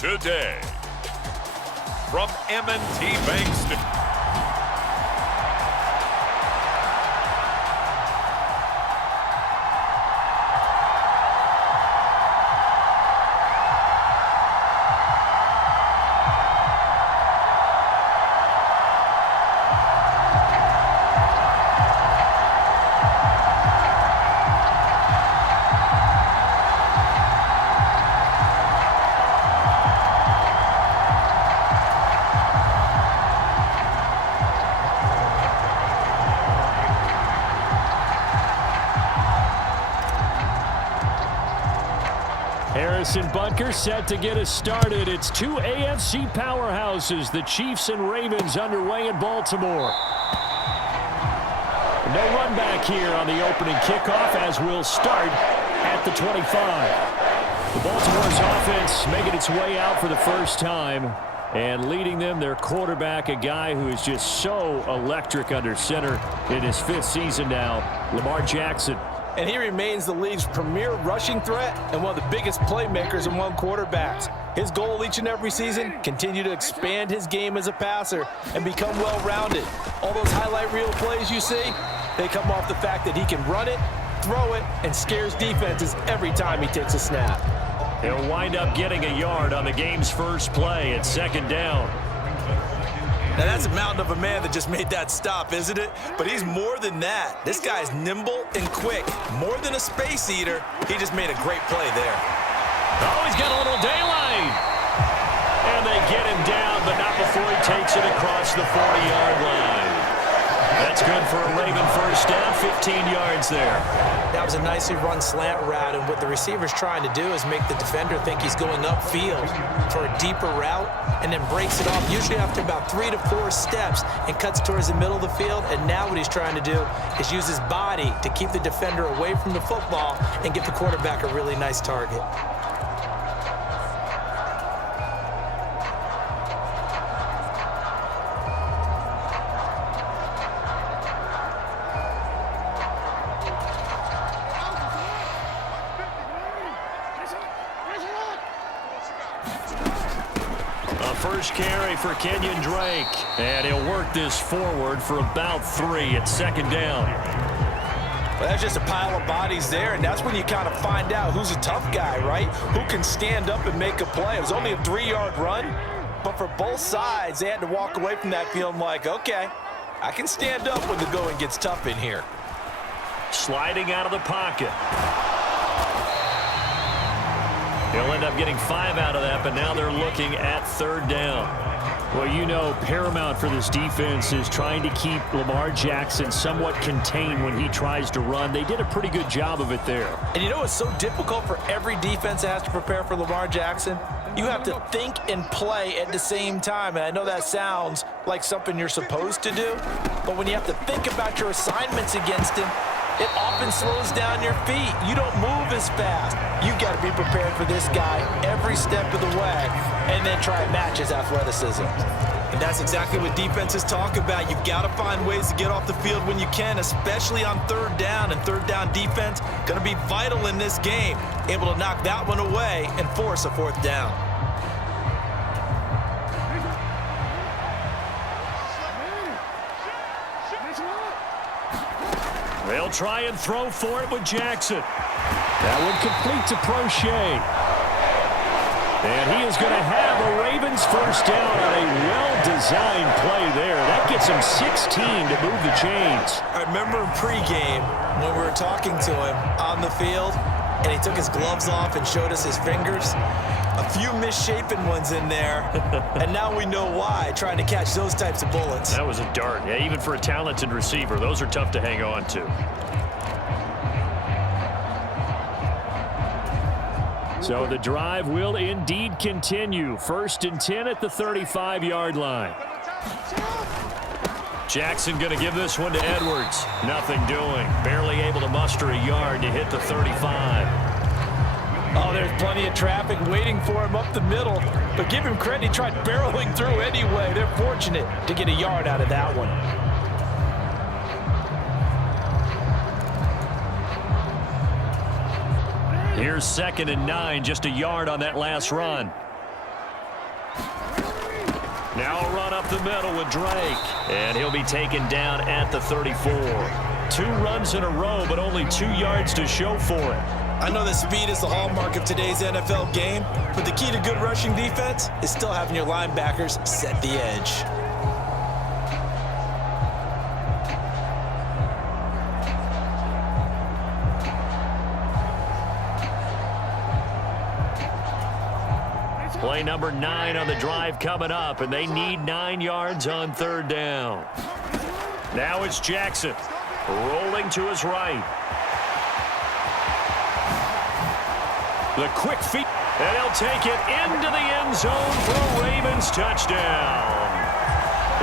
today. From M&T Bank Stadium. Harrison Butker set to get us started. It's two AFC powerhouses, the Chiefs and Ravens, underway in Baltimore. No run back here on the opening kickoff as we'll start at the 25. The Baltimore's offense making its way out for the first time, and leading them, their quarterback, a guy who is just so electric under center in his 5th season now, Lamar Jackson. And he remains the league's premier rushing threat and one of the biggest playmakers among quarterbacks. His goal each and every season, continue to expand his game as a passer and become well-rounded. All those highlight reel plays you see, they come off the fact that he can run it, throw it, and scares defenses every time he takes a snap. He'll wind up getting a yard on the game's first play at 2nd down. Now that's a mountain of a man that just made that stop, isn't it? But he's more than that. This guy's nimble and quick. More than a space eater, he just made a great play there. Oh, he's got a little daylight. And they get him down, but not before he takes it across the 40-yard line. That's good for a Raven first down, 15 yards there. That was a nicely run slant route, and what the receiver's trying to do is make the defender think he's going upfield for a deeper route, and then breaks it off, usually after about 3 to 4 steps, and cuts towards the middle of the field. And now what he's trying to do is use his body to keep the defender away from the football and give the quarterback a really nice target. First carry for Kenyon Drake, and he'll work this forward for about 3 at 2nd down. Well, that's just a pile of bodies there, and that's when you kind of find out who's a tough guy, right? Who can stand up and make a play. It was only a 3-yard run, but for both sides, they had to walk away from that feeling like, okay, I can stand up when the going gets tough in here. Sliding out of the pocket. He'll end up getting 5 out of that, but now they're looking at 3rd down. Well, you know, paramount for this defense is trying to keep Lamar Jackson somewhat contained when he tries to run. They did a pretty good job of it there. And you know what's so difficult for every defense that has to prepare for Lamar Jackson? You have to think and play at the same time. And I know that sounds like something you're supposed to do, but when you have to think about your assignments against him, it often slows down your feet. You don't move as fast. You got to be prepared for this guy every step of the way and then try and match his athleticism. And that's exactly what defenses talk about. You've got to find ways to get off the field when you can, especially on 3rd down. And 3rd down defense going to be vital in this game, able to knock that one away and force a 4th down. They'll try and throw for it with Jackson. That one complete to Prochet. And he is going to have a Ravens first down on a well-designed play there. That gets him 16 to move the chains. I remember in pregame when we were talking to him on the field, and he took his gloves off and showed us his fingers. A few misshapen ones in there, and now we know why, trying to catch those types of bullets. That was a dart. Yeah, even for a talented receiver, those are tough to hang on to. So the drive will indeed continue. 1st and 10 at the 35-yard line. Jackson going to give this one to Edwards. Nothing doing. Barely able to muster a yard to hit the 35. Oh, there's plenty of traffic waiting for him up the middle. But give him credit, he tried barreling through anyway. They're fortunate to get a yard out of that one. Here's 2nd and 9, just a yard on that last run. Now a run up the middle with Drake. And he'll be taken down at the 34. 2 runs in a row, but only 2 yards to show for it. I know that speed is the hallmark of today's NFL game, but the key to good rushing defense is still having your linebackers set the edge. Play number 9 on the drive coming up, and they need 9 yards on 3rd down. Now it's Jackson rolling to his right. The quick feet, and he'll take it into the end zone for a Ravens touchdown.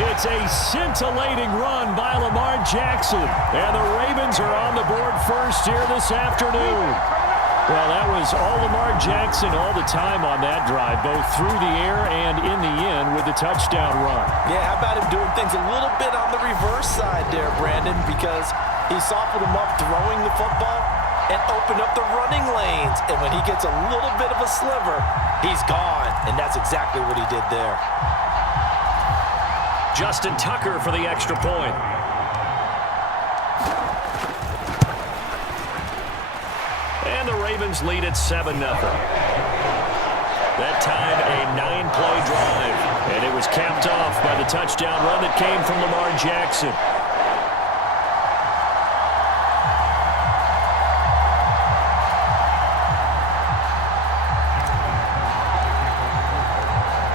It's a scintillating run by Lamar Jackson, and the Ravens are on the board first here this afternoon. Well, that was all Lamar Jackson all the time on that drive, both through the air and in the end with the touchdown run. Yeah, how about him doing things a little bit on the reverse side there, Brandon, because he softened him up throwing the football and opened up the running lanes. And when he gets a little bit of a sliver, he's gone. And that's exactly what he did there. Justin Tucker for the extra point. And the Ravens lead at 7-0. That time a 9-play drive. And it was capped off by the touchdown run that came from Lamar Jackson.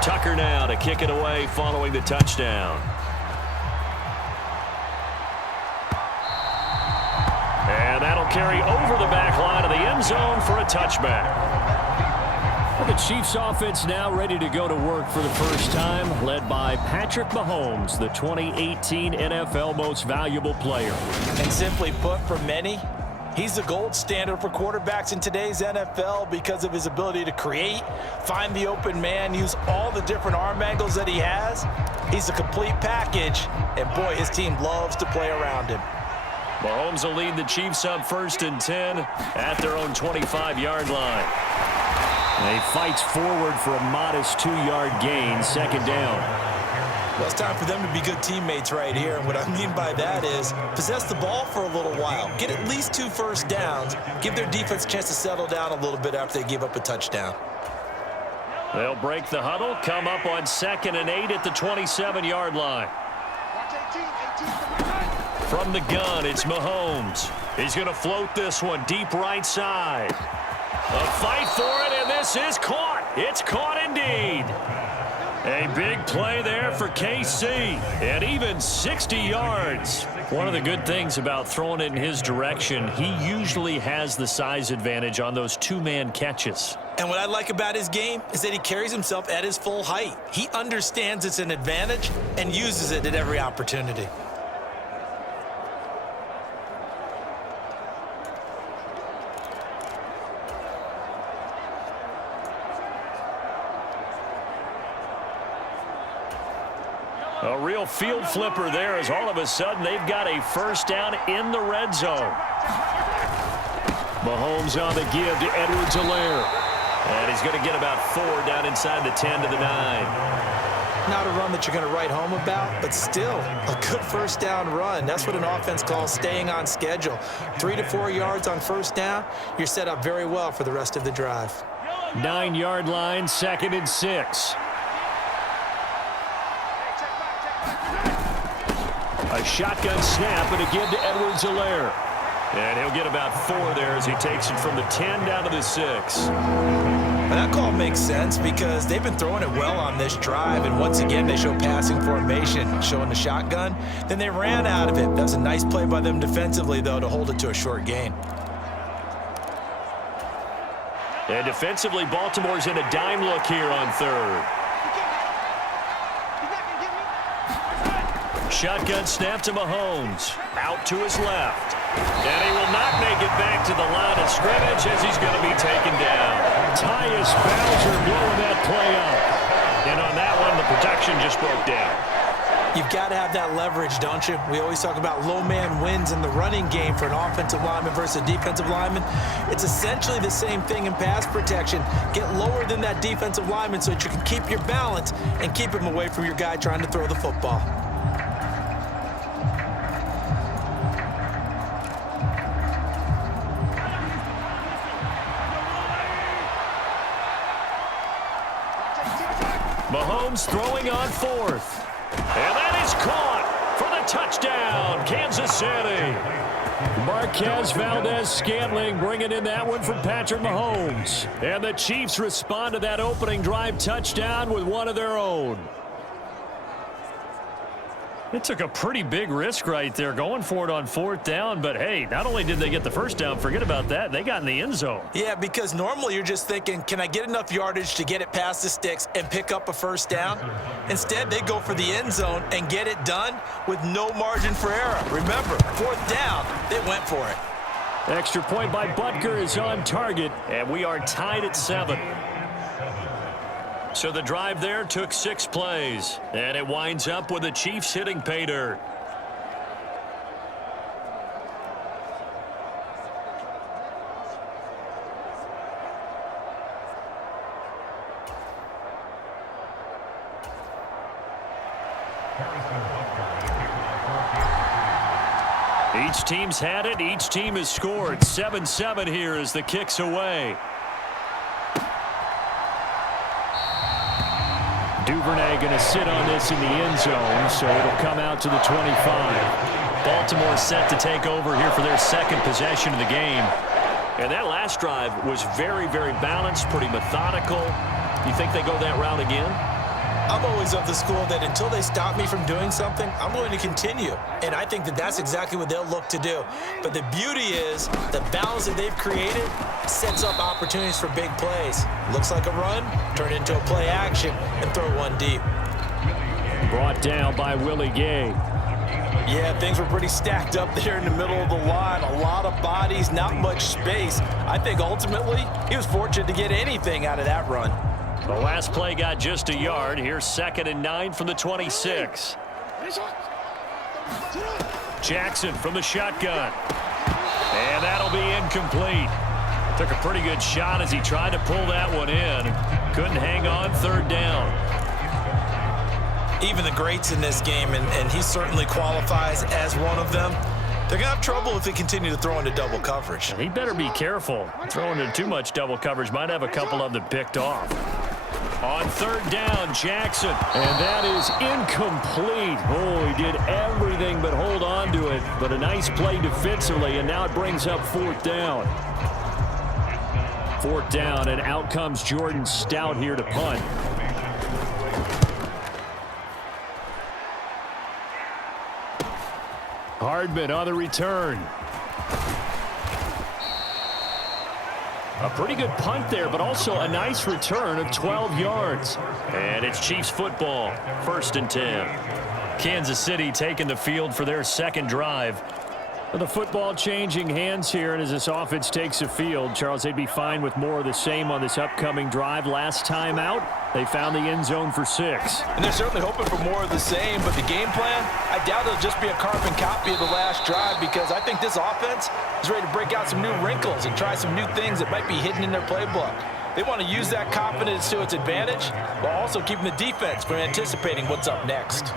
Tucker now to kick it away following the touchdown. And that'll carry over the back line of the end zone for a touchback. Well, the Chiefs offense now ready to go to work for the first time, led by Patrick Mahomes, the 2018 NFL Most Valuable Player. And simply put, for many, he's the gold standard for quarterbacks in today's NFL because of his ability to create, find the open man, use all the different arm angles that he has. He's a complete package, and boy, his team loves to play around him. Mahomes will lead the Chiefs up 1st and 10 at their own 25-yard line. And he fights forward for a modest 2-yard gain, 2nd down. Well, it's time for them to be good teammates right here. And what I mean by that is possess the ball for a little while. Get at least 2 first downs. Give their defense a chance to settle down a little bit after they give up a touchdown. They'll break the huddle, come up on 2nd and 8 at the 27-yard line. From the gun, it's Mahomes. He's going to float this one deep right side. A fight for it, and this is caught. It's caught indeed. A big play there for KC, and even 60 yards. One of the good things about throwing it in his direction, he usually has the size advantage on those 2-man catches. And what I like about his game is that he carries himself at his full height. He understands it's an advantage and uses it at every opportunity. A real field flipper there as all of a sudden they've got a first down in the red zone. Mahomes on the give to Edwards-Helaire. And he's going to get about 4 down inside the 10 to the 9. Not a run that you're going to write home about, but still a good first down run. That's what an offense calls staying on schedule. 3 to 4 yards on first down, you're set up very well for the rest of the drive. 9-yard line, 2nd and 6. A shotgun snap and a give to Edwards-Helaire. And he'll get about 4 there as he takes it from the 10 down to the 6. And that call makes sense because they've been throwing it well on this drive, and once again they show passing formation, showing the shotgun. Then they ran out of it. That was a nice play by them defensively, though, to hold it to a short gain. And defensively, Baltimore's in a dime look here on 3rd. Shotgun snap to Mahomes. Out to his left. And he will not make it back to the line of scrimmage as he's going to be taken down. Tyus Bowser blowing that play up. And on that one, the protection just broke down. You've got to have that leverage, don't you? We always talk about low man wins in the running game for an offensive lineman versus a defensive lineman. It's essentially the same thing in pass protection. Get lower than that defensive lineman so that you can keep your balance and keep him away from your guy trying to throw the football. Mahomes throwing on fourth. And that is caught for the touchdown, Kansas City. Marquez Valdez-Scantling bringing in that one from Patrick Mahomes. And the Chiefs respond to that opening drive touchdown with one of their own. It took a pretty big risk right there going for it on fourth down. But, hey, not only did they get the first down, forget about that, they got in the end zone. Yeah, because normally you're just thinking, can I get enough yardage to get it past the sticks and pick up a first down? Instead, they go for the end zone and get it done with no margin for error. Remember, fourth down, they went for it. Extra point by Butker is on target, and we are tied at 7. So the drive there took 6 plays, and it winds up with the Chiefs hitting pay dirt. Each team's had it. Each team has scored. 7-7 here as the kick's away. Duvernay going to sit on this in the end zone, so it'll come out to the 25. Baltimore set to take over here for their second possession of the game. And that last drive was very, very balanced, pretty methodical. You think they go that route again? I'm always of the school that until they stop me from doing something, I'm going to continue. And I think that that's exactly what they'll look to do. But the beauty is the balance that they've created sets up opportunities for big plays. Looks like a run, turn into a play action, and throw one deep. Brought down by Willie Gay. Yeah, things were pretty stacked up there in the middle of the line. A lot of bodies, not much space. I think ultimately he was fortunate to get anything out of that run. The last play got just a yard. Here's 2nd and 9 from the 26. Jackson from the shotgun. And that'll be incomplete. Took a pretty good shot as he tried to pull that one in. Couldn't hang on, 3rd down. Even the greats in this game, and he certainly qualifies as one of them, they're going to have trouble if they continue to throw into double coverage. He better be careful. Throwing into too much double coverage might have a couple of them picked off. On 3rd down, Jackson. And that is incomplete. Oh, he did everything but hold on to it. But a nice play defensively, and now it brings up 4th down. 4th down, and out comes Jordan Stout here to punt. Hardman on the return. A pretty good punt there, but also a nice return of 12 yards. And it's Chiefs football, 1st and 10. Kansas City taking the field for their second drive. The football changing hands here, and as this offense takes the field, Charles, they'd be fine with more of the same on this upcoming drive. Last time out, they found the end zone for 6. And they're certainly hoping for more of the same, but the game plan, I doubt it'll just be a carbon copy of the last drive, because I think this offense is ready to break out some new wrinkles and try some new things that might be hidden in their playbook. They want to use that confidence to its advantage, while also keeping the defense from anticipating what's up next.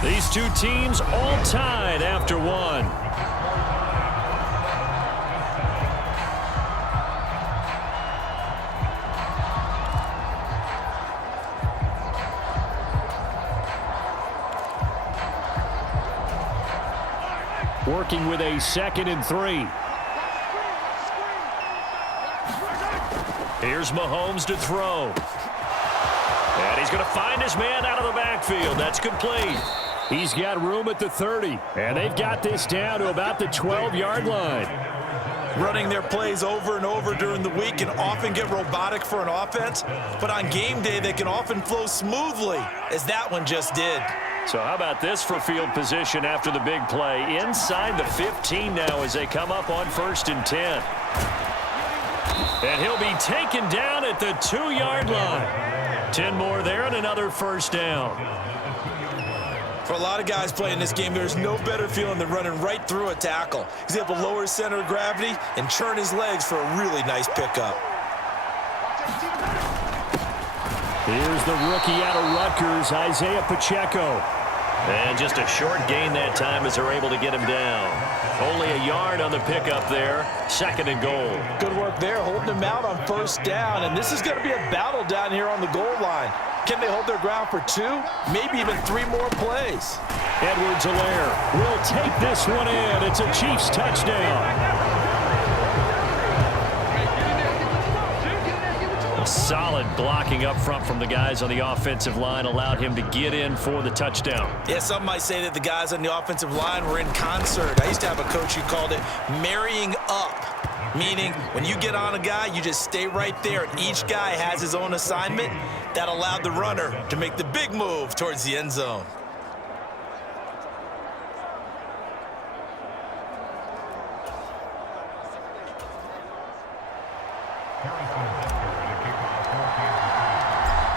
These two teams all tied after 1. Working with a 2nd and 3. Here's Mahomes to throw. And he's going to find his man out of the backfield. That's complete. He's got room at the 30, and they've got this down to about the 12-yard line. Running their plays over and over during the week can often get robotic for an offense, but on game day they can often flow smoothly, as that one just did. So how about this for field position after the big play? Inside the 15 now as they come up on 1st and 10. And he'll be taken down at the 2-yard line. 10 more there and another first down. For a lot of guys playing this game, there's no better feeling than running right through a tackle. He's able to lower his center of gravity and churn his legs for a really nice pickup. Here's the rookie out of Rutgers, Isaiah Pacheco. And just a short gain that time as they're able to get him down. Only a yard on the pickup there. 2nd and goal. Good work there, holding him out on first down. And this is going to be a battle down here on the goal line. Can they hold their ground for 2, maybe even 3 more plays? Edwards-Helaire will take this one in. It's a Chiefs touchdown. Solid blocking up front from the guys on the offensive line allowed him to get in for the touchdown. Yeah, some might say that the guys on the offensive line were in concert. I used to have a coach who called it marrying up, meaning when you get on a guy, you just stay right there, and each guy has his own assignment. That allowed the runner to make the big move towards the end zone.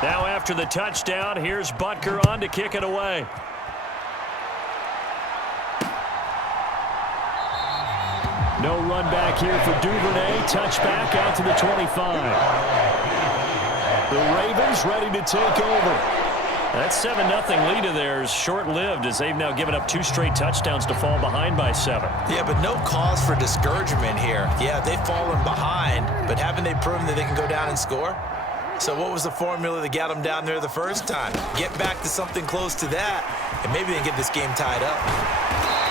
Now after the touchdown, here's Butker on to kick it away. No run back here for Duvernay. Touchback out to the 25. The Ravens ready to take over. That 7-0 lead of theirs short-lived as they've now given up 2 straight touchdowns to fall behind by 7. Yeah, but no cause for discouragement here. Yeah, they've fallen behind, but haven't they proven that they can go down and score? So what was the formula that got them down there the first time? Get back to something close to that, and maybe they get this game tied up.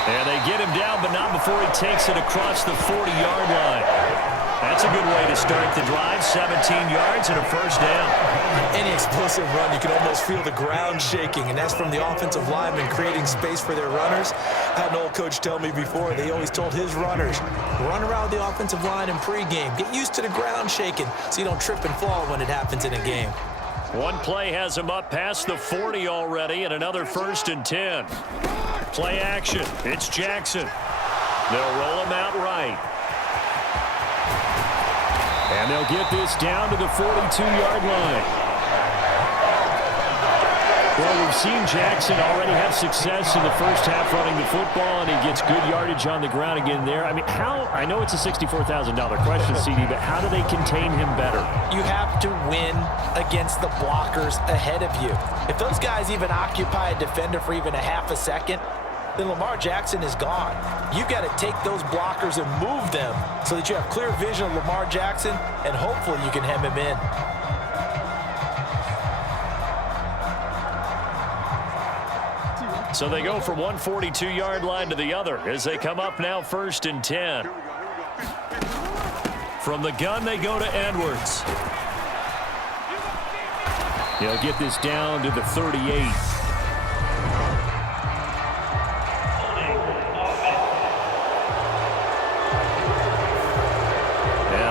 And they get him down, but not before he takes it across the 40-yard line. That's a good way to start the drive. 17 yards and a first down. Any explosive run, you can almost feel the ground shaking, and that's from the offensive linemen creating space for their runners. I had an old coach tell me before, they always told his runners, run around the offensive line in pregame. Get used to the ground shaking so you don't trip and fall when it happens in a game. One play has him up past the 40 already, and another 1st and 10. Play action. It's Jackson. They'll roll him out right. And they'll get this down to the 42-yard line. Well, we've seen Jackson already have success in the first half running the football, and he gets good yardage on the ground again there. I mean, I know it's a $64,000 question, CD, but how do they contain him better? You have to win against the blockers ahead of you. If those guys even occupy a defender for even a half a second, then Lamar Jackson is gone. You've got to take those blockers and move them so that you have clear vision of Lamar Jackson, and hopefully you can hem him in. So they go from one 42-yard line to the other as they come up now 1st and 10. From the gun, they go to Edwards. He'll get this down to the 38.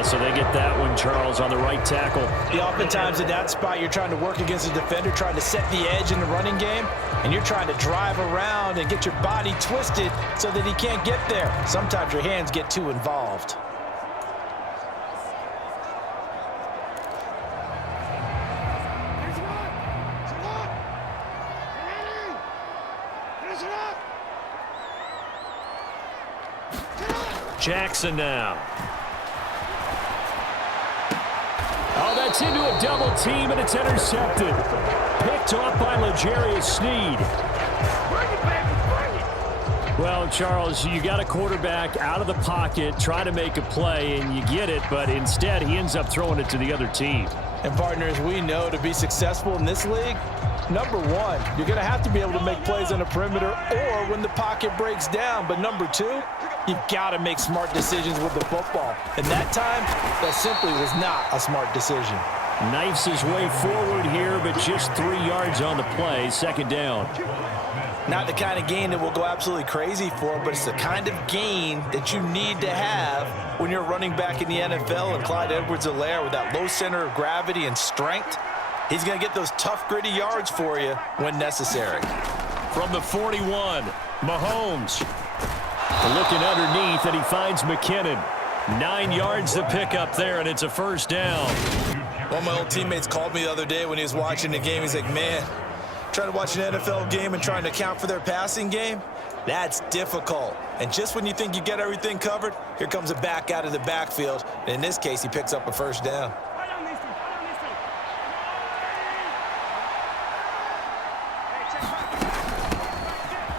So they get that one, Charles, on the right tackle. Yeah, oftentimes in that spot, you're trying to work against a defender, trying to set the edge in the running game, and you're trying to drive around and get your body twisted so that he can't get there. Sometimes your hands get too involved. Jackson now. Oh, that's into a double team, and it's intercepted. Picked off by L'Jarius Sneed. Well, Charles, you got a quarterback out of the pocket, trying to make a play, and you get it, but instead he ends up throwing it to the other team. And partners, we know to be successful in this league, number one, you're going to have to be able to make plays on the perimeter or when the pocket breaks down. But number two, you've got to make smart decisions with the football. And that time, that simply was not a smart decision. Knifes his way forward here, but just 3 yards on the play. 2nd down. Not the kind of gain that we'll go absolutely crazy for, but it's the kind of gain that you need to have when you're running back in the NFL. And Clyde Edwards-Helaire, with that low center of gravity and strength, he's going to get those tough, gritty yards for you when necessary. From the 41, Mahomes. Looking underneath, and he finds McKinnon. 9 yards to pick up there, and it's a first down. One of my old teammates called me the other day when he was watching the game. He's like, man, trying to watch an NFL game and trying to account for their passing game, that's difficult. And just when you think you get everything covered, here comes a back out of the backfield. And in this case, he picks up a first down.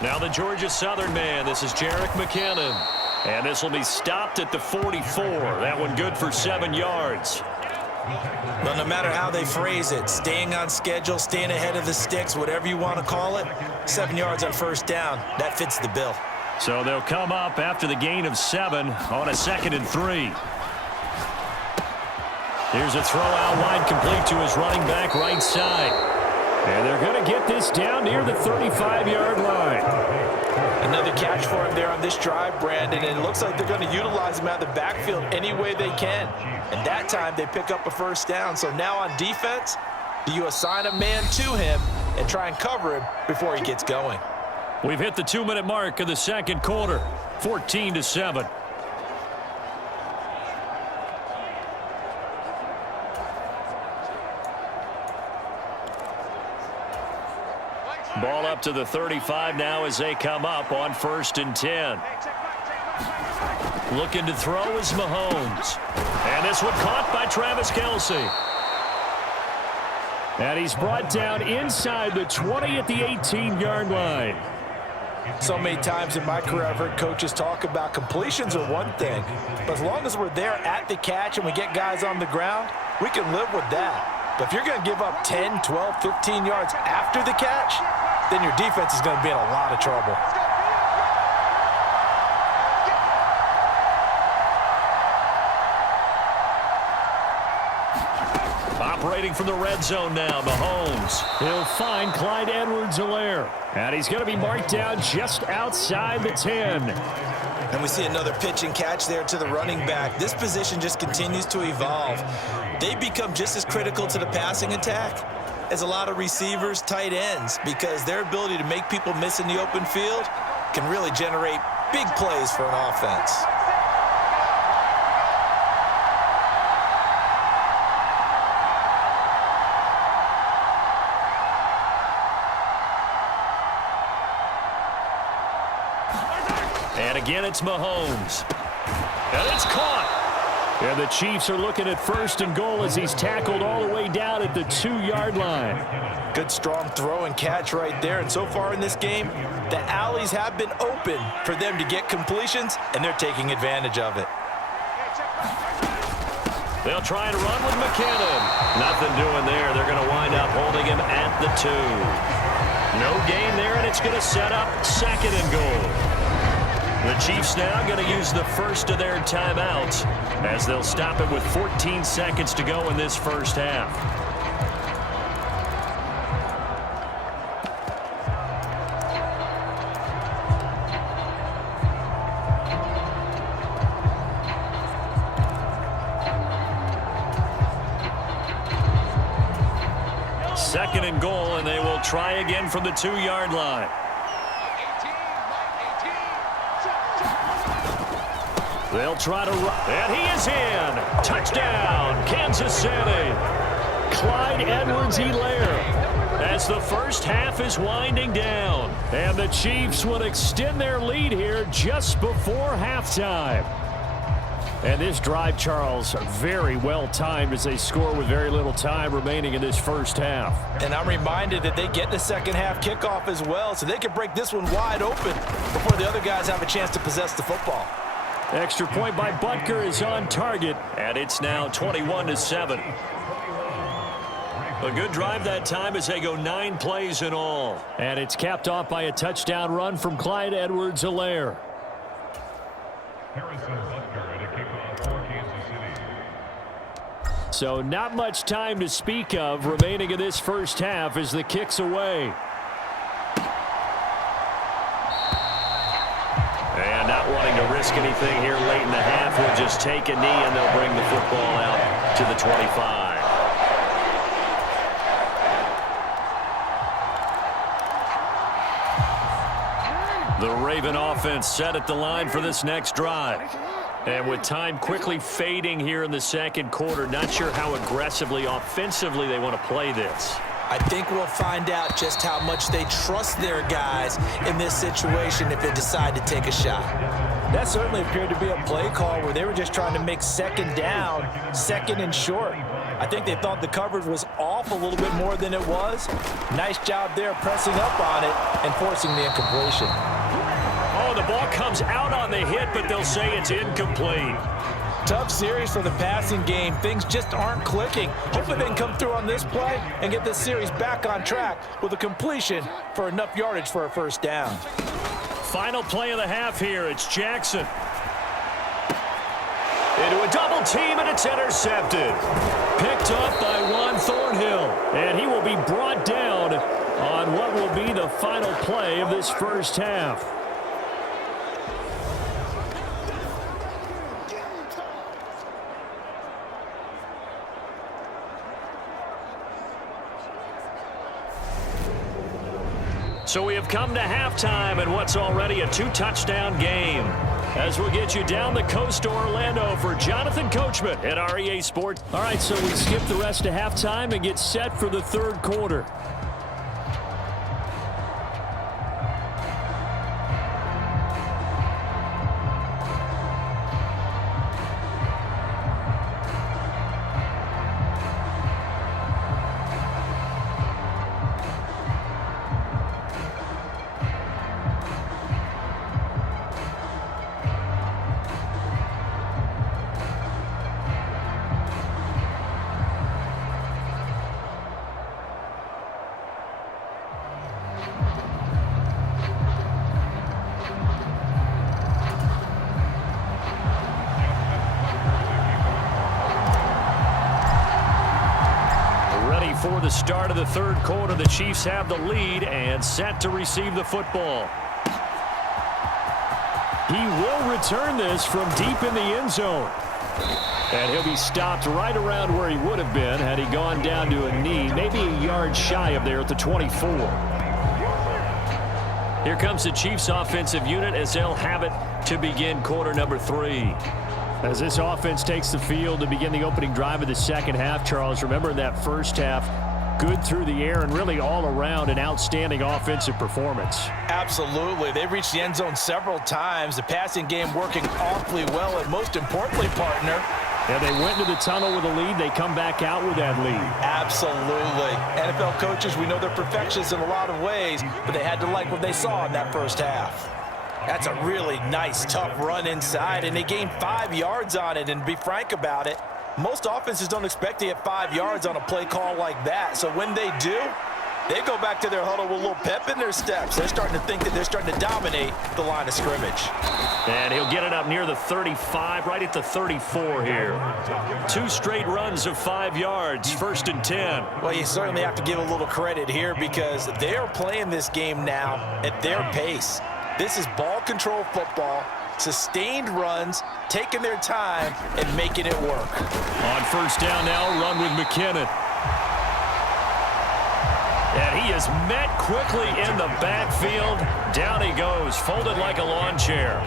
Now the Georgia Southern man. This is Jerick McKinnon. And this will be stopped at the 44. That one good for 7 yards. Well, no matter how they phrase it, staying on schedule, staying ahead of the sticks, whatever you want to call it, 7 yards on first down, that fits the bill. So they'll come up after the gain of 7 on a 2nd and 3. Here's a throw out wide, complete to his running back right side. And they're going to get this down near the 35-yard line. Another catch for him there on this drive, Brandon, and it looks like they're going to utilize him out of the backfield any way they can. And that time they pick up a first down. So now on defense, do you assign a man to him and try and cover him before he gets going? We've hit the 2-minute mark of the second quarter, 14-7. Ball up to the 35 now as they come up on 1st and 10. Looking to throw is Mahomes. And this one caught by Travis Kelce. And he's brought down inside the 20 at the 18-yard line. So many times in my career I've heard coaches talk about completions are one thing, but as long as we're there at the catch and we get guys on the ground, we can live with that. But if you're going to give up 10, 12, 15 yards after the catch, then your defense is going to be in a lot of trouble. Operating from the red zone now, Mahomes. He'll find Clyde Edwards-Helaire. And he's going to be marked down just outside the 10. And we see another pitch and catch there to the running back. This position just continues to evolve. They become just as critical to the passing attack as a lot of receivers, tight ends, because their ability to make people miss in the open field can really generate big plays for an offense. And again, it's Mahomes. And it's caught. And the Chiefs are looking at 1st and goal as he's tackled all the way down at the 2-yard line. Good strong throw and catch right there. And so far in this game, the alleys have been open for them to get completions, and they're taking advantage of it. They'll try and run with McKinnon. Nothing doing there. They're going to wind up holding him at the 2. No gain there, and it's going to set up 2nd and goal. The Chiefs now going to use the first of their timeouts as they'll stop it with 14 seconds to go in this first half. Second and goal, and they will try again from the 2-yard line. They'll try to run, and he is in. Touchdown, Kansas City. Clyde Edwards-Helaire as the first half is winding down. And the Chiefs will extend their lead here just before halftime. And this drive, Charles, very well timed as they score with very little time remaining in this first half. And I'm reminded that they get the second half kickoff as well, so they can break this one wide open before the other guys have a chance to possess the football. Extra point by Butker is on target, and it's now 21-7. A good drive that time as they go 9 plays in all. And it's capped off by a touchdown run from Clyde Edwards-Helaire. So not much time to speak of remaining in this first half as the kick's away. And not wanting to risk anything here late in the half, will just take a knee and they'll bring the football out to the 25. The Raven offense set at the line for this next drive. And with time quickly fading here in the second quarter, not sure how aggressively, offensively they want to play this. I think we'll find out just how much they trust their guys in this situation if they decide to take a shot. That certainly appeared to be a play call where they were just trying to make second down, second and short. I think they thought the coverage was off a little bit more than it was. Nice job there pressing up on it and forcing the incompletion. Oh, the ball comes out on the hit, but they'll say it's incomplete. Tough series for the passing game. Things just aren't clicking. Hopefully they can come through on this play and get this series back on track with a completion for enough yardage for a first down. Final play of the half here. It's Jackson. Into a double team, and it's intercepted. Picked up by Juan Thornhill. And he will be brought down on what will be the final play of this first half. So we have come to halftime in what's already a 2-touchdown game. As we'll get you down the coast to Orlando for Jonathan Coachman at REA Sports. All right, so we skip the rest of halftime and get set for the third quarter. For the start of the third quarter, the Chiefs have the lead and set to receive the football. He will return this from deep in the end zone. And he'll be stopped right around where he would have been had he gone down to a knee, maybe a yard shy of there at the 24. Here comes the Chiefs offensive unit as they'll have it to begin quarter number 3. As this offense takes the field to begin the opening drive of the second half, Charles, remember in that first half, good through the air and really all around an outstanding offensive performance. Absolutely. They reached the end zone several times. The passing game working awfully well, and most importantly, partner, and they went into the tunnel with a lead. They come back out with that lead. Absolutely. NFL coaches, we know they're perfectionists in a lot of ways, but they had to like what they saw in that first half. That's a really nice, tough run inside, and they gained 5 yards on it. And to be frank about it, most offenses don't expect to get 5 yards on a play call like that. So when they do, they go back to their huddle with a little pep in their steps. They're starting to think that they're starting to dominate the line of scrimmage. And he'll get it up near the 35, right at the 34 here. 2 straight runs of 5 yards, 1st and 10. Well, you certainly have to give a little credit here because they are playing this game now at their pace. This is ball control football, sustained runs, taking their time, and making it work. On first down now, run with McKinnon. And he is met quickly in the backfield. Down he goes, folded like a lawn chair.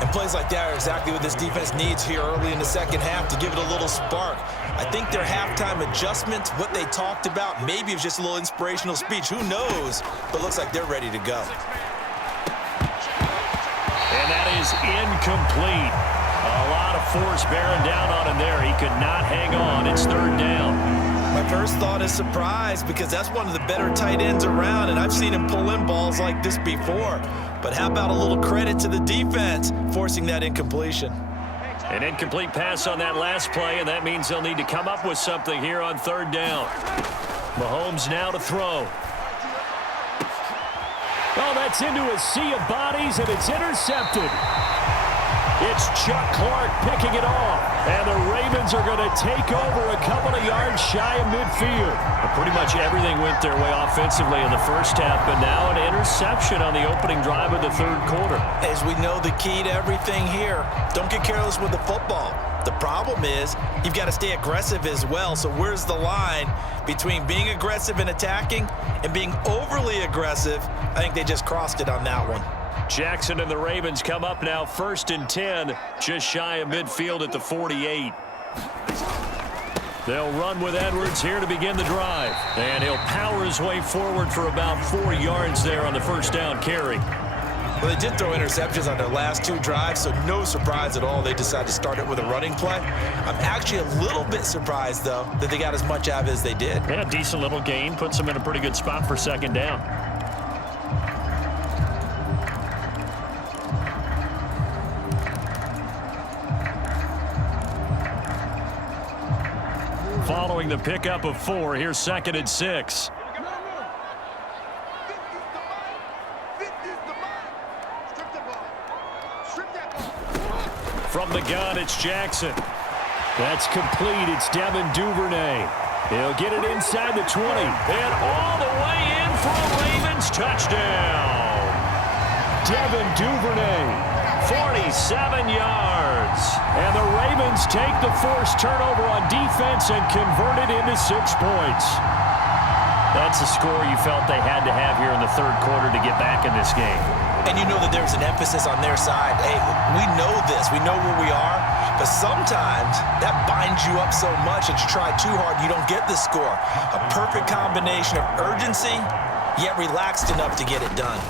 And plays like that are exactly what this defense needs here early in the second half to give it a little spark. I think their halftime adjustments, what they talked about, maybe it was just a little inspirational speech. Who knows? But looks like they're ready to go. And that is incomplete. A lot of force bearing down on him there. He could not hang on. It's 3rd down. My first thought is surprise because that's one of the better tight ends around, and I've seen him pull in balls like this before. But how about a little credit to the defense forcing that incompletion? An incomplete pass on that last play, and that means they'll need to come up with something here on 3rd down. Mahomes now to throw. Oh, that's into a sea of bodies, and it's intercepted. It's Chuck Clark picking it off. And the Ravens are going to take over a couple of yards shy of midfield. But pretty much everything went their way offensively in the first half, but now an interception on the opening drive of the third quarter. As we know, the key to everything here, don't get careless with the football. The problem is you've got to stay aggressive as well. So where's the line between being aggressive and attacking and being overly aggressive? I think they just crossed it on that one. Jackson and the Ravens come up now 1st and 10, just shy of midfield at the 48. They'll run with Edwards here to begin the drive. And he'll power his way forward for about 4 yards there on the first down carry. Well, they did throw interceptions on their last 2 drives, so no surprise at all they decided to start it with a running play. I'm actually a little bit surprised, though, that they got as much out of it as they did. Yeah, decent little gain. Puts them in a pretty good spot for 2nd down. Following the pickup of 4, here's 2nd and 6. From the gun, it's Jackson. That's complete. It's Devin Duvernay. He'll get it inside the 20. And all the way in for a Ravens touchdown. Devin Duvernay, 47 yards. And the Ravens take the forced turnover on defense and convert it into 6 points. That's a score you felt they had to have here in the 3rd quarter to get back in this game. And you know that there's an emphasis on their side. Hey, we know this. We know where we are. But sometimes that binds you up so much that you try too hard, you don't get the score. A perfect combination of urgency, yet relaxed enough to get it done.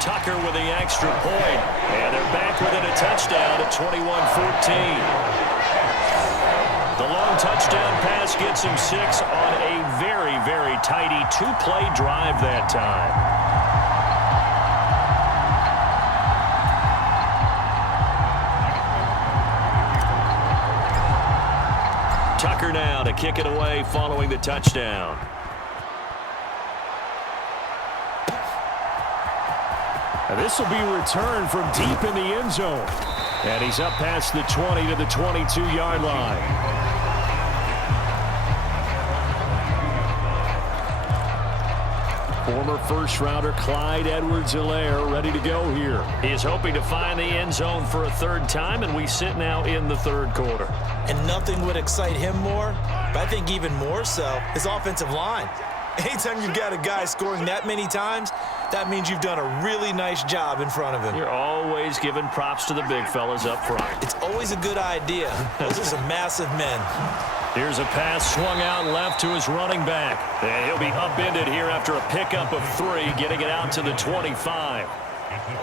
Tucker with the extra point. And they're back within a touchdown at 21-14. The long touchdown pass gets him 6 on a very, very tidy 2-play drive that time. Tucker now to kick it away following the touchdown. And this will be returned from deep in the end zone. And he's up past the 20 to the 22-yard line. Former first-rounder Clyde Edwards-Helaire ready to go here. He is hoping to find the end zone for a 3rd time, and we sit now in the 3rd quarter. And nothing would excite him more, but I think even more so, his offensive line. Anytime you've got a guy scoring that many times, that means you've done a really nice job in front of him. You're always giving props to the big fellas up front. It's always a good idea. Those are some massive men. Here's a pass swung out left to his running back. And he'll be upended here after a pickup of 3, getting it out to the 25.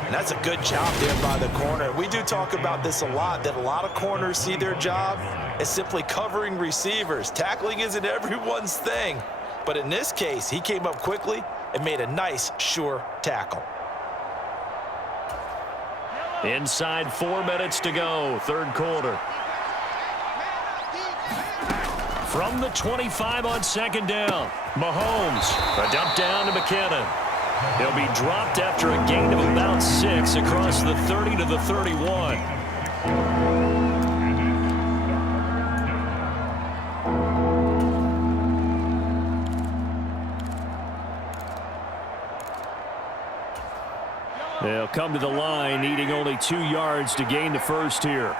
And that's a good job there by the corner. We do talk about this a lot, that a lot of corners see their job as simply covering receivers. Tackling isn't everyone's thing. But in this case, he came up quickly and made a nice, sure tackle. Inside 4 minutes to go, 3rd quarter. From the 25 on 2nd down, Mahomes, a dump down to McKinnon. He'll be dropped after a gain of about 6 across the 30 to the 31. They'll come to the line, needing only 2 yards to gain the first here.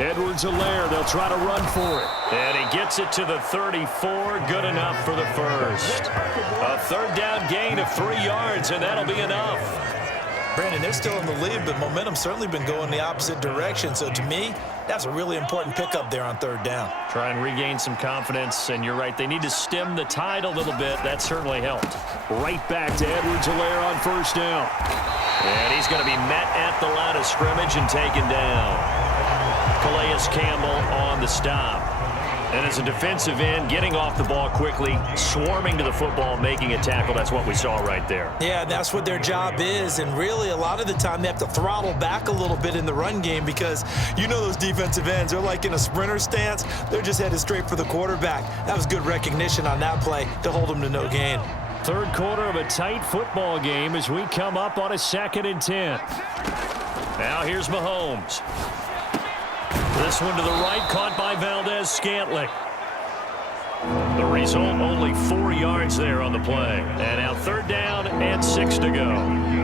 Edwards-Helaire, they'll try to run for it. And he gets it to the 34, good enough for the first. A 3rd down gain of 3 yards, and that'll be enough. Brandon, they're still in the lead, but momentum's certainly been going the opposite direction. So to me, that's a really important pickup there on 3rd down. Try and regain some confidence, and you're right, they need to stem the tide a little bit. That certainly helped. Right back to Edwards-Helaire on 1st down. And he's going to be met at the line of scrimmage and taken down. Calais Campbell on the stop. And as a defensive end, getting off the ball quickly, swarming to the football, making a tackle. That's what we saw right there. Yeah, that's what their job is. And really, a lot of the time, they have to throttle back a little bit in the run game because you know those defensive ends, they're like in a sprinter stance. They're just headed straight for the quarterback. That was good recognition on that play to hold them to no gain. 3rd quarter of a tight football game as we come up on a 2nd and 10. Now here's Mahomes. This one to the right, caught by Valdez-Scantling. The result, only 4 yards there on the play. And now 3rd down and 6 to go.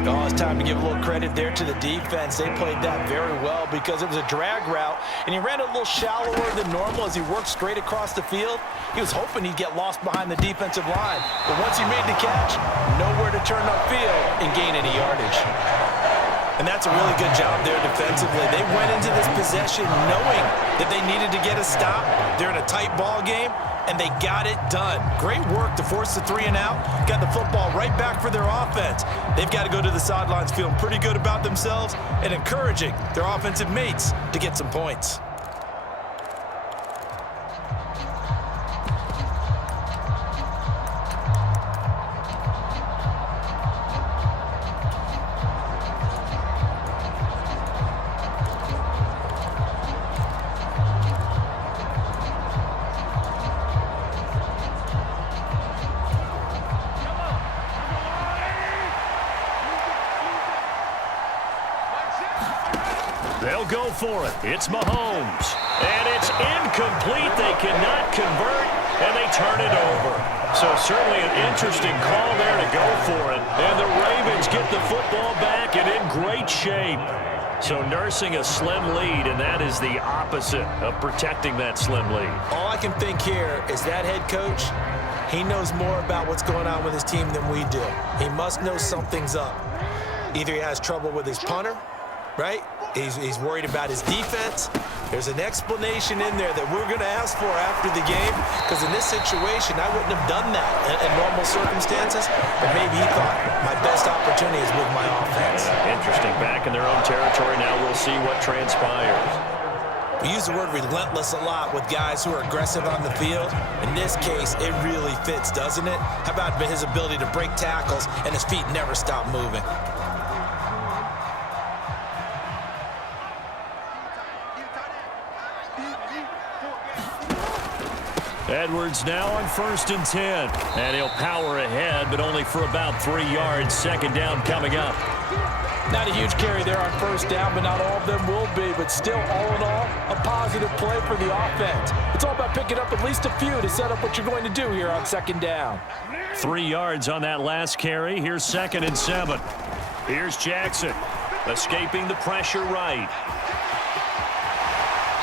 Oh, it's time to give a little credit there to the defense. They played that very well because it was a drag route, and he ran a little shallower than normal as he worked straight across the field. He was hoping he'd get lost behind the defensive line, but once he made the catch, nowhere to turn upfield and gain any yardage. And that's a really good job there defensively. They went into this possession knowing that they needed to get a stop. They're in a tight ball game, and they got it done. Great work to force the 3 and out. Got the football right back for their offense. They've got to go to the sidelines feeling pretty good about themselves and encouraging their offensive mates to get some points. They'll go for it. It's Mahomes. And it's incomplete. They cannot convert, and they turn it over. So certainly an interesting call there to go for it. And the Ravens get the football back and in great shape. So nursing a slim lead, and that is the opposite of protecting that slim lead. All I can think here is that head coach, he knows more about what's going on with his team than we do. He must know something's up. Either he has trouble with his punter, right? He's worried about his defense. There's an explanation in there that we're going to ask for after the game, because in this situation, I wouldn't have done that in normal circumstances, but maybe he thought my best opportunity is with my offense. Interesting. Back in their own territory. Now we'll see what transpires. We use the word relentless a lot with guys who are aggressive on the field. In this case, it really fits, doesn't it? How about his ability to break tackles and his feet never stop moving? Edwards now on 1st and 10. And he'll power ahead, but only for about 3 yards. 2nd down coming up. Not a huge carry there on 1st down, but not all of them will be. But still, all in all, a positive play for the offense. It's all about picking up at least a few to set up what you're going to do here on 2nd down. 3 yards on that last carry. Here's 2nd and 7. Here's Jackson, escaping the pressure right.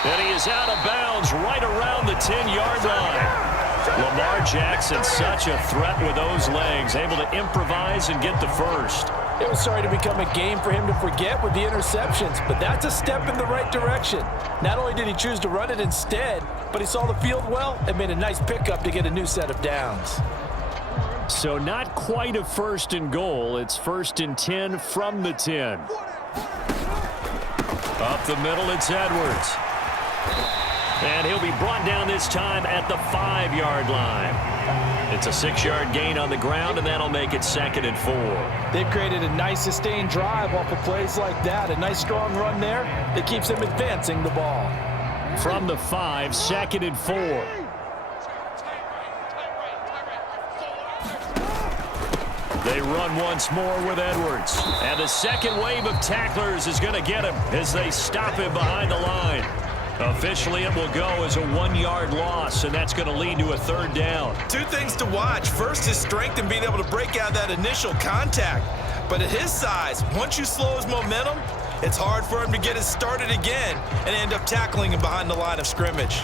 And he is out of bounds right around the 10-yard line. Lamar Jackson, such a threat with those legs, able to improvise and get the first. It was starting to become a game for him to forget with the interceptions, but that's a step in the right direction. Not only did he choose to run it instead, but he saw the field well and made a nice pickup to get a new set of downs. So not quite a 1st and goal. It's 1st and 10 from the 10. Up the middle, it's Edwards. And he'll be brought down this time at the 5-yard line. It's a 6-yard gain on the ground, and that'll make it 2nd and 4. They've created a nice sustained drive off of plays like that. A nice strong run there that keeps them advancing the ball. From the 5, 2nd and 4. They run once more with Edwards. And the second wave of tacklers is going to get him as they stop him behind the line. Officially, it will go as a 1-yard loss, and that's going to lead to a 3rd down. 2 things to watch. First, his strength in being able to break out that initial contact. But at his size, once you slow his momentum, it's hard for him to get it started again and end up tackling him behind the line of scrimmage.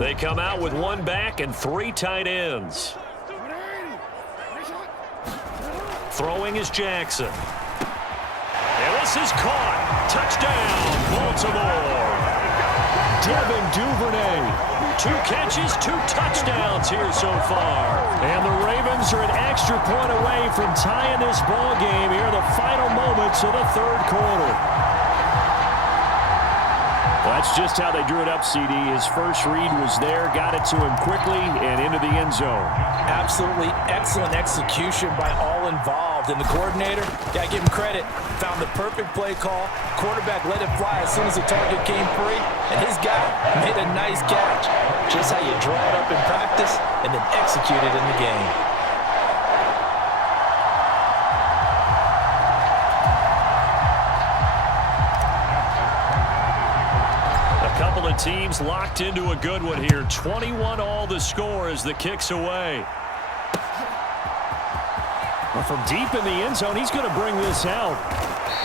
They come out with 1 back and 3 tight ends. Throwing is Jackson. And this is caught. Touchdown, Baltimore. Devin Duvernay. 2 catches, 2 touchdowns here so far. And the Ravens are an extra point away from tying this ball game here in the final moments of the 3rd quarter. That's just how they drew it up, CD. His first read was there, got it to him quickly, and into the end zone. Absolutely excellent execution by all involved. And the coordinator, gotta give him credit, found the perfect play call. Quarterback let it fly as soon as the target came free, and his guy made a nice catch. Just how you draw it up in practice and then execute it in the game. teams locked into a good one here. 21 all the score as the kick's away. Well, from deep in the end zone, he's going to bring this out.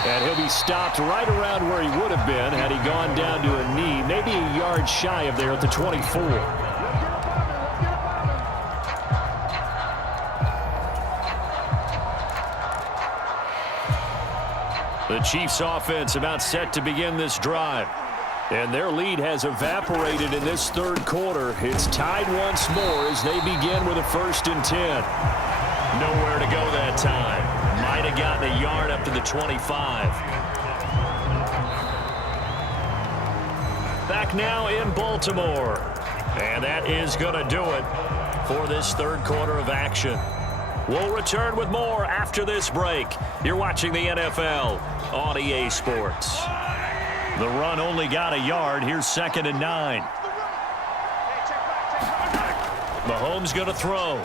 And he'll be stopped right around where he would have been had he gone down to a knee, maybe a yard shy of there at the 24. The Chiefs offense about set to begin this drive. And their lead has evaporated in this third quarter. It's tied once more as they begin with a 1st and 10. Nowhere to go that time. Might have gotten a yard up to the 25. Back now in Baltimore. And that is going to do it for this third quarter of action. We'll return with more after this break. You're watching the NFL on EA Sports. The run only got a yard. Here's 2nd and 9. Mahomes going to throw.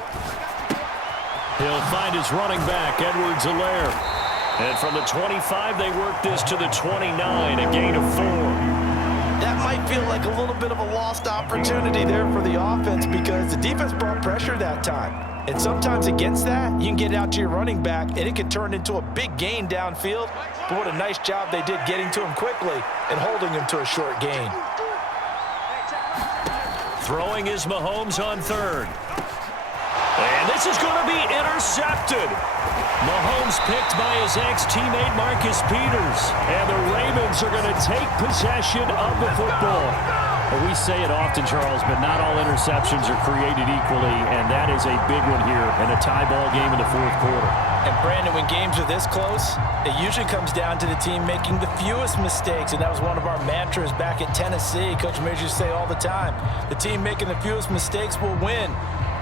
He'll find his running back, Edwards-Helaire. And from the 25, they work this to the 29, a gain of 4. That might feel like a little bit of a lost opportunity there for the offense because the defense brought pressure that time. And sometimes against that, you can get out to your running back, and it can turn into a big gain downfield. But what a nice job they did getting to him quickly and holding him to a short gain. Throwing is Mahomes on 3rd. And this is going to be intercepted. Mahomes picked by his ex-teammate Marcus Peters. And the Ravens are going to take possession of the football. Well, we say it often, Charles, but not all interceptions are created equally, and that is a big one here in a tie ball game in the 4th quarter. And, Brandon, when games are this close, it usually comes down to the team making the fewest mistakes, and that was one of our mantras back at Tennessee. Coach Mears used to say all the time, the team making the fewest mistakes will win.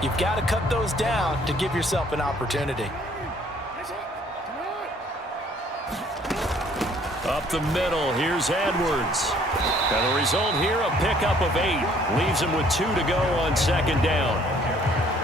You've got to cut those down to give yourself an opportunity. Up the middle, here's Edwards. And the result here, a pickup of 8. Leaves him with 2 to go on 2nd down.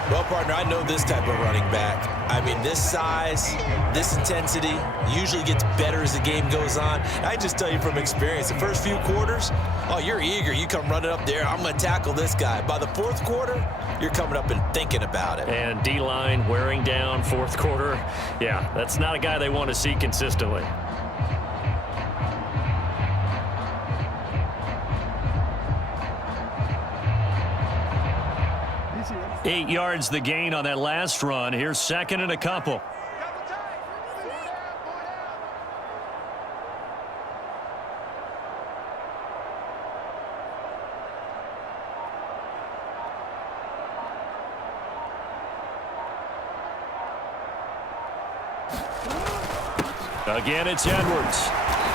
Well, partner, I know this type of running back. I mean, this size, this intensity usually gets better as the game goes on. I just tell you from experience, the first few quarters, oh, you're eager. You come running up there, I'm going to tackle this guy. By the 4th quarter, you're coming up and thinking about it. And D-line wearing down 4th quarter. Yeah, that's not a guy they want to see consistently. 8 yards the gain on that last run. Here's 2nd and a couple. Again, it's Edwards.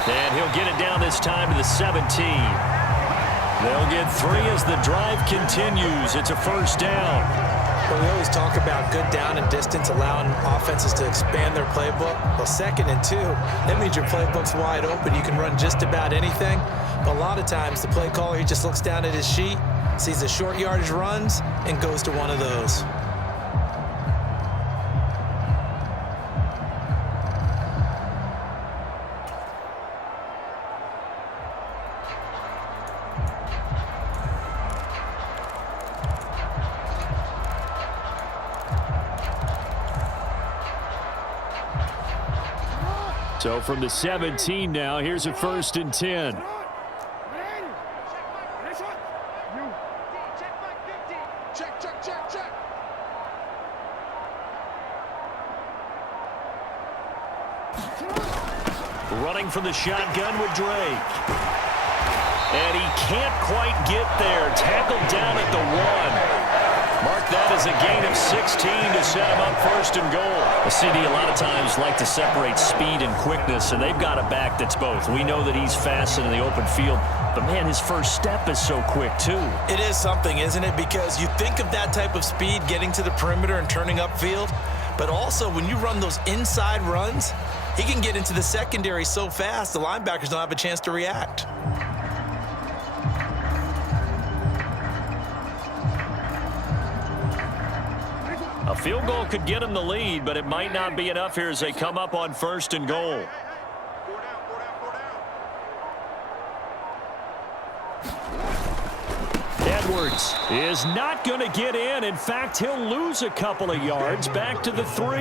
And he'll get it down this time to the 17. They'll get 3 as the drive continues. It's a 1st down. Well, we always talk about good down and distance, allowing offenses to expand their playbook. Well, 2nd and 2, that means your playbook's wide open. You can run just about anything. But a lot of times, the play caller, he just looks down at his sheet, sees the short yardage runs, and goes to one of those. So from the 17 now, here's a 1st and 10. Running from the shotgun with Drake. And he can't quite get there. Tackled down at the 1. Mark that as a gain of 16 to set him up 1st and goal. The CD a lot of times like to separate speed and quickness, and they've got a back that's both. We know that he's fast in the open field, but, man, his first step is so quick, too. It is something, isn't it? Because you think of that type of speed getting to the perimeter and turning upfield, but also when you run those inside runs, he can get into the secondary so fast the linebackers don't have a chance to react. A field goal could get him the lead, but it might not be enough here as they come up on 1st and goal. Edwards is not going to get in. In fact, he'll lose a couple of yards back to the 3.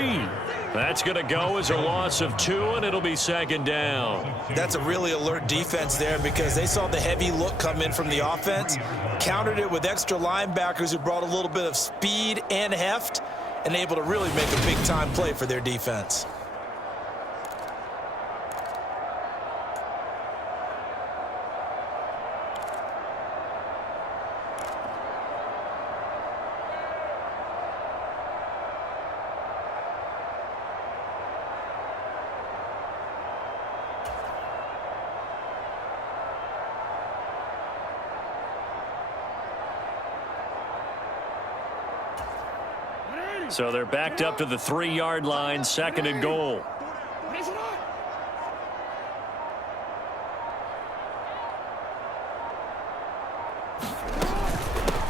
That's going to go as a loss of 2, and it'll be second down. That's a really alert defense there because they saw the heavy look come in from the offense, countered it with extra linebackers who brought a little bit of speed and heft, and able to really make a big-time play for their defense. So they're backed up to the 3-yard line, second and goal.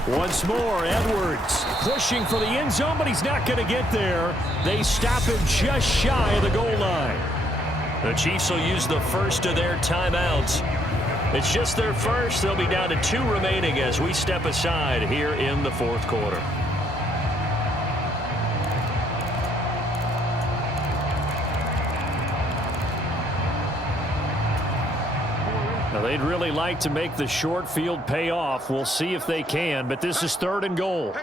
Once more, Edwards pushing for the end zone, but he's not going to get there. They stop him just shy of the goal line. The Chiefs will use the first of their timeouts. It's just their first. They'll be down to 2 remaining as we step aside here in the fourth quarter. Now, they'd really like to make the short field pay off. We'll see if they can, but this is third and goal.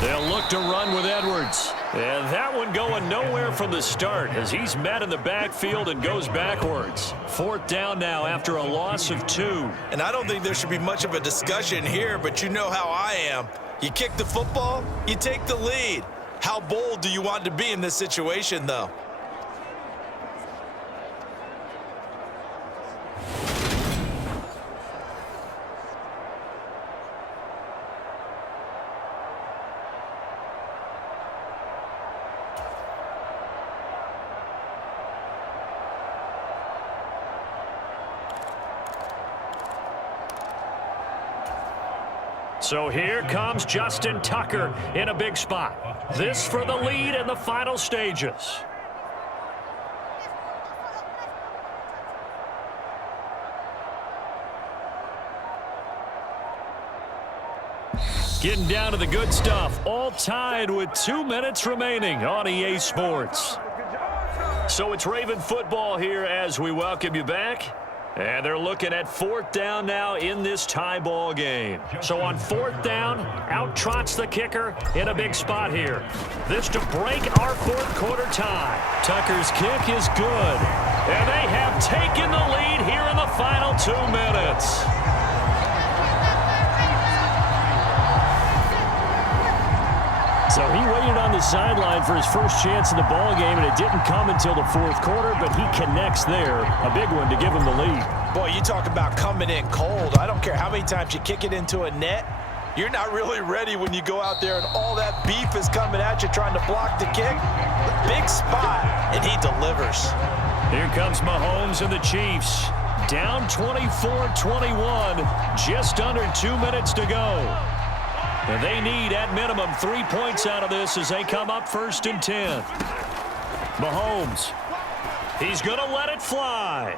They'll look to run with Edwards. And that one going nowhere from the start as he's met in the backfield and goes backwards. Fourth down now after a loss of 2. And I don't think there should be much of a discussion here, but you know how I am. You kick the football, you take the lead. How bold do you want to be in this situation, though? So here comes Justin Tucker in a big spot. This for the lead in the final stages. Getting down to the good stuff. All tied with 2 minutes remaining on EA Sports. So it's Raven football here as we welcome you back. And they're looking at fourth down now in this tie ball game. So on fourth down, out trots the kicker in a big spot here. This to break our fourth quarter tie. Tucker's kick is good. And they have taken the lead here in the final 2 minutes. So he waited on the sideline for his first chance in the ball game, and it didn't come until the fourth quarter, but he connects there. A big one to give him the lead. Boy, you talk about coming in cold. I don't care how many times you kick it into a net. You're not really ready when you go out there and all that beef is coming at you trying to block the kick. Big spot, and he delivers. Here comes Mahomes and the Chiefs. Down 24-21, just under 2 minutes to go. And they need, at minimum, 3 points out of this as they come up first and 10. Mahomes. He's going to let it fly.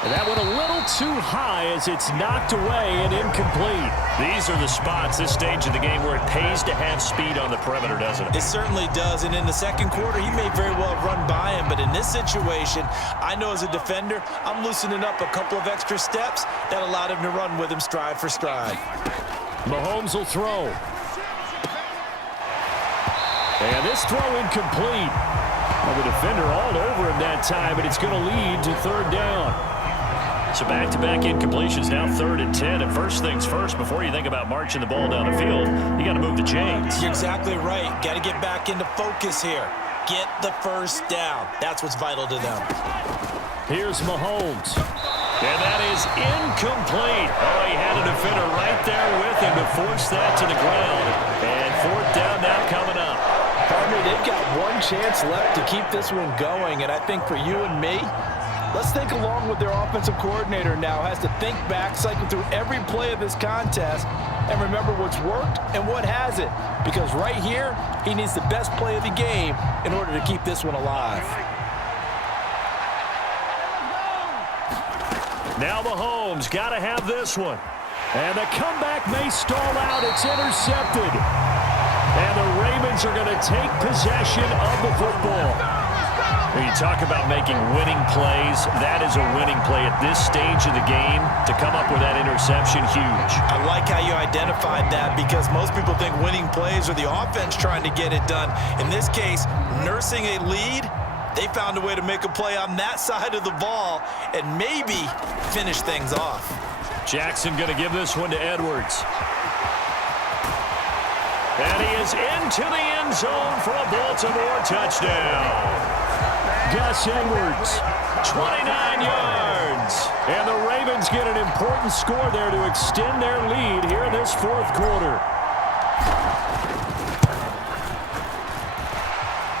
And that went a little too high as it's knocked away and incomplete. These are the spots, this stage of the game, where it pays to have speed on the perimeter, doesn't it? It certainly does. And in the second quarter, he may very well have run by him. But in this situation, I know as a defender, I'm loosening up a couple of extra steps that allowed him to run with him stride for stride. Mahomes will throw. And this throw incomplete. Well, the defender all over him that time, and it's going to lead to third down. So back-to-back incompletions, now 3rd and 10. And first things first, before you think about marching the ball down the field, you got to move the chains. You're exactly right. Got to get back into focus here. Get the first down. That's what's vital to them. Here's Mahomes. And that is incomplete. Oh, he had a defender right there with him to force that to the ground. And fourth down now coming up. Partner, they've got one chance left to keep this one going. And I think for you and me, let's think along with their offensive coordinator now. Has to think back, cycle through every play of this contest, and remember what's worked and what hasn't. Because right here, he needs the best play of the game in order to keep this one alive. Now Mahomes got to have this one. And the comeback may stall out. It's intercepted. And the Ravens are going to take possession of the football. When you talk about making winning plays, that is a winning play at this stage of the game. To come up with that interception, huge. I like how you identified that because most people think winning plays are the offense trying to get it done. In this case, nursing a lead, they found a way to make a play on that side of the ball and maybe finish things off. Jackson going to give this one to Edwards. And he is into the end zone for a Baltimore touchdown. Gus Edwards, 29 yards. And the Ravens get an important score there to extend their lead here in this fourth quarter.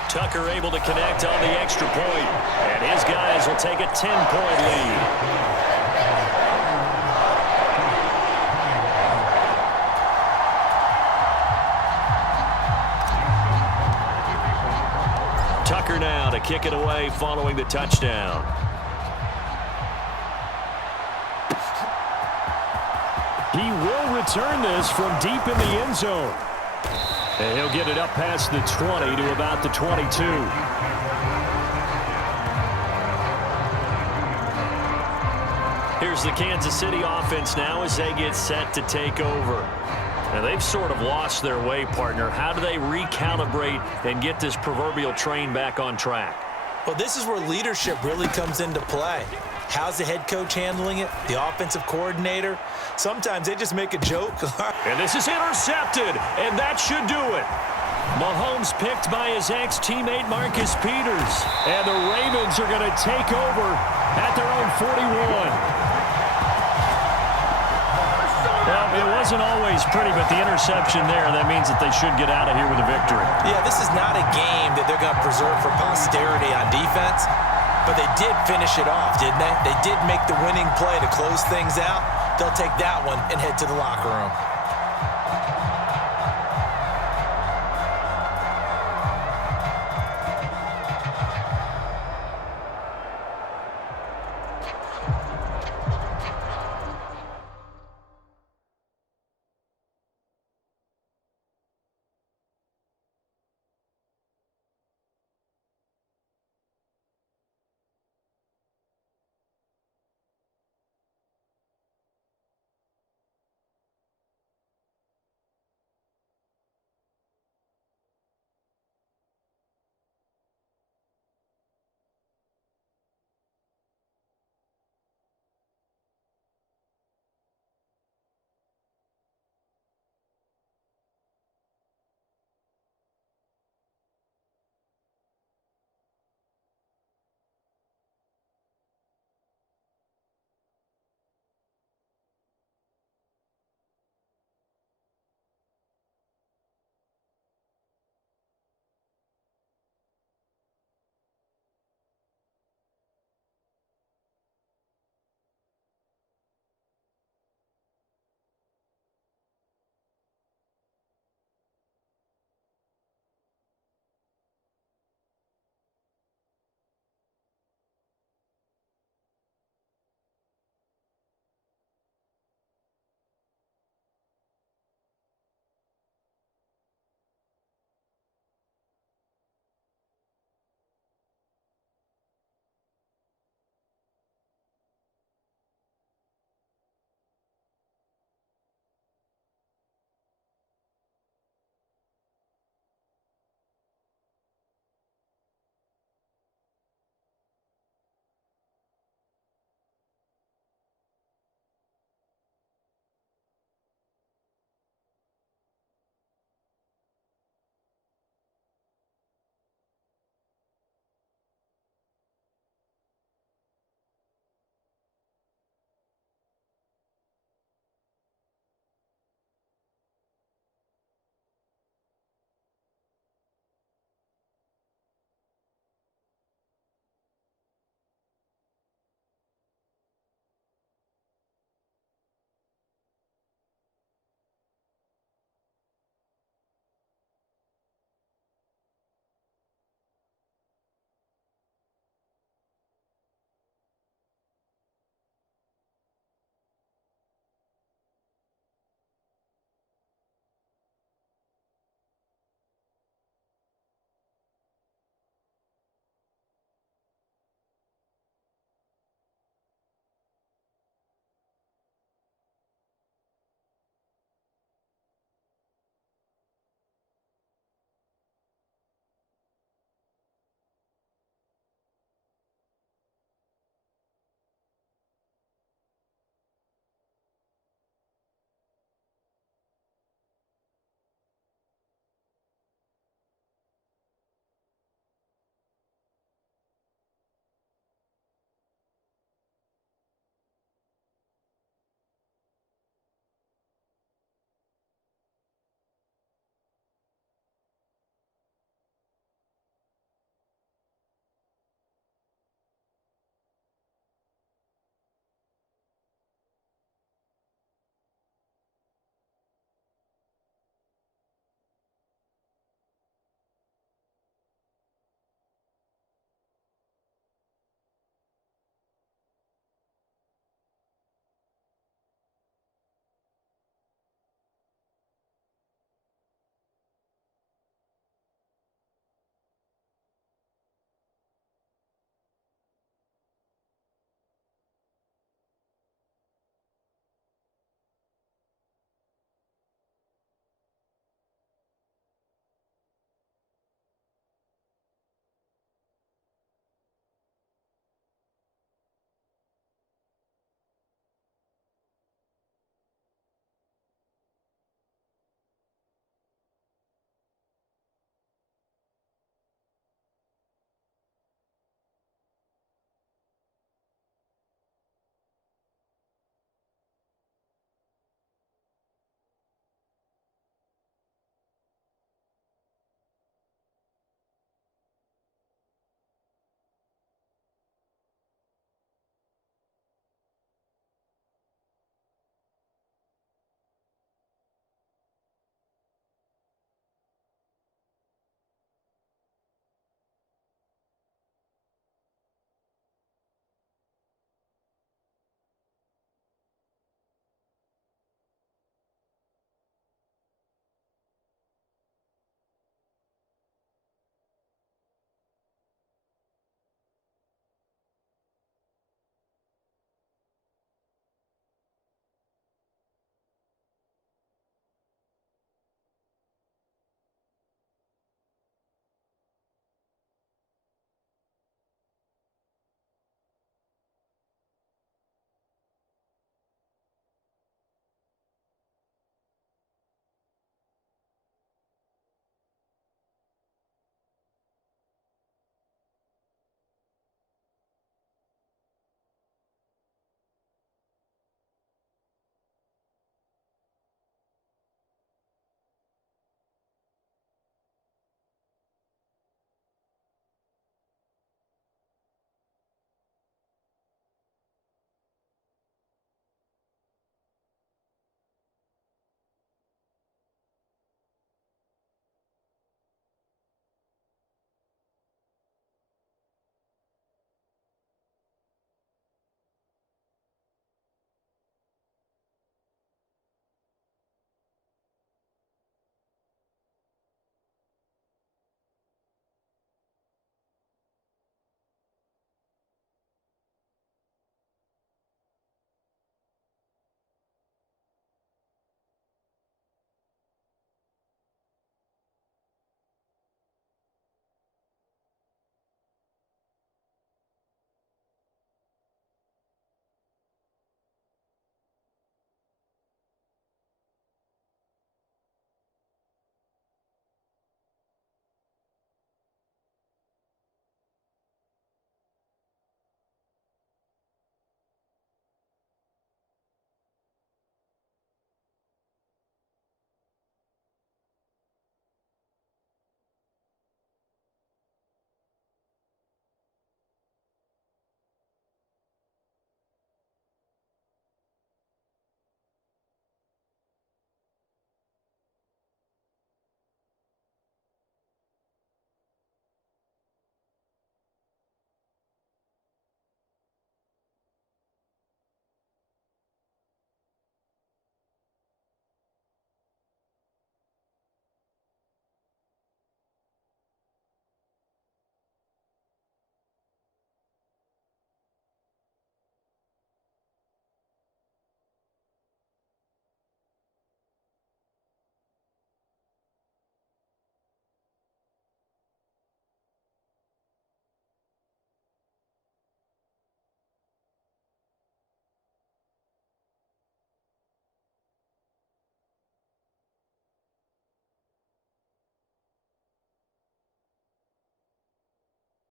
Tucker able to connect on the extra point. And his guys will take a 10-point lead. Tucker now to kick it away following the touchdown. He will return this from deep in the end zone. And he'll get it up past the 20 to about the 22. Here's the Kansas City offense now as they get set to take over. Now, they've sort of lost their way, partner. How do they recalibrate and get this proverbial train back on track? Well, this is where leadership really comes into play. How's the head coach handling it? The offensive coordinator? Sometimes they just make a joke. And this is intercepted, and that should do it. Mahomes picked by his ex-teammate Marcus Peters. And the Ravens are going to take over at their own 41. Well, it wasn't always pretty, but the interception there, that means that they should get out of here with a victory. Yeah, this is not a game that they're going to preserve for posterity on defense, but they did finish it off, didn't they? They did make the winning play to close things out. They'll take that one and head to the locker room.